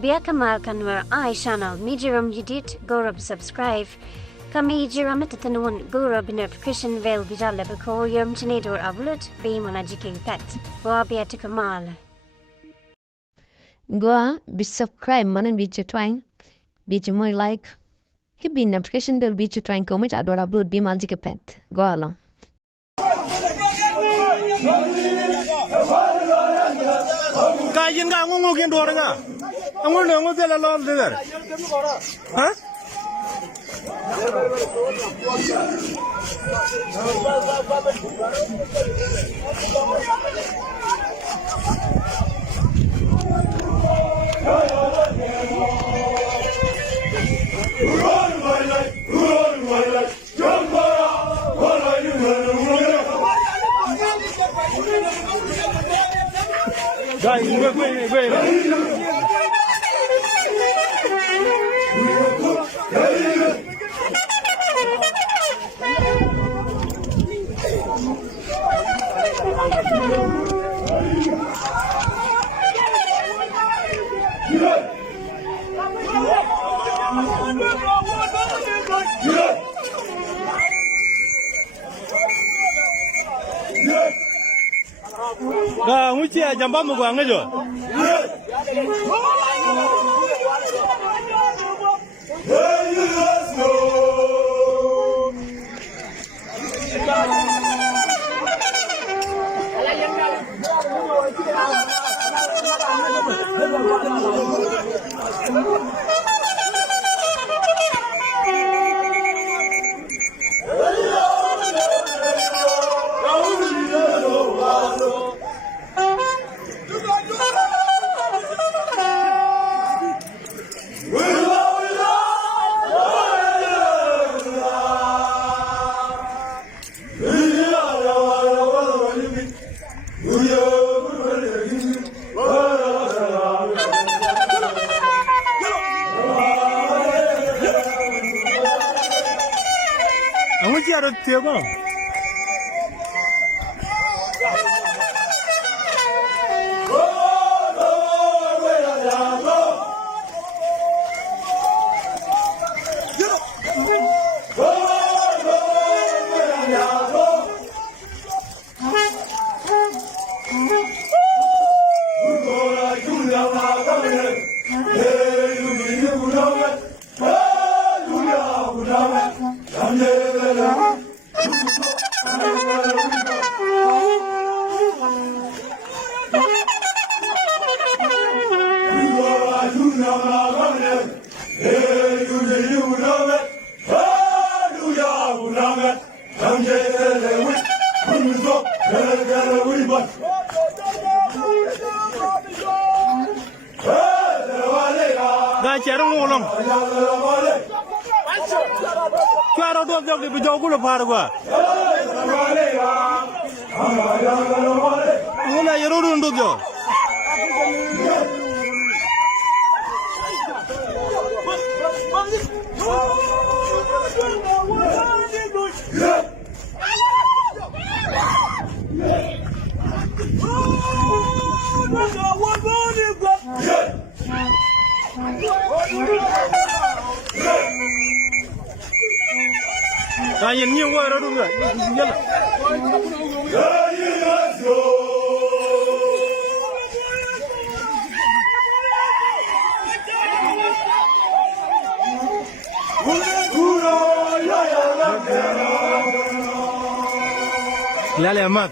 Biar Kamal Kanwar I channel Mijiram Yedit Gaurav subscribe. Kami Jiram Tatanun Gaurav notification vel bijale bako yum chinedor avlut be monajiki pet. Gua biar to Kamal. Gua be subscribe manan be twang. Be more like. He be notification del be twang comment ador upload be manjiki pet. Go along. Kain ka ngungu kin dua nga, angun le ngungu tela lor degar, ha? Guys, wait. Ga nguci aja mbak gua ngejo. Nguci ada tiapa? Ga cerong ngolong. Cara dok dok di bejau gula par gua. Gula yerun dok jo. Kain nyiu gua radu nggak? Nyala. Lale Ahmad.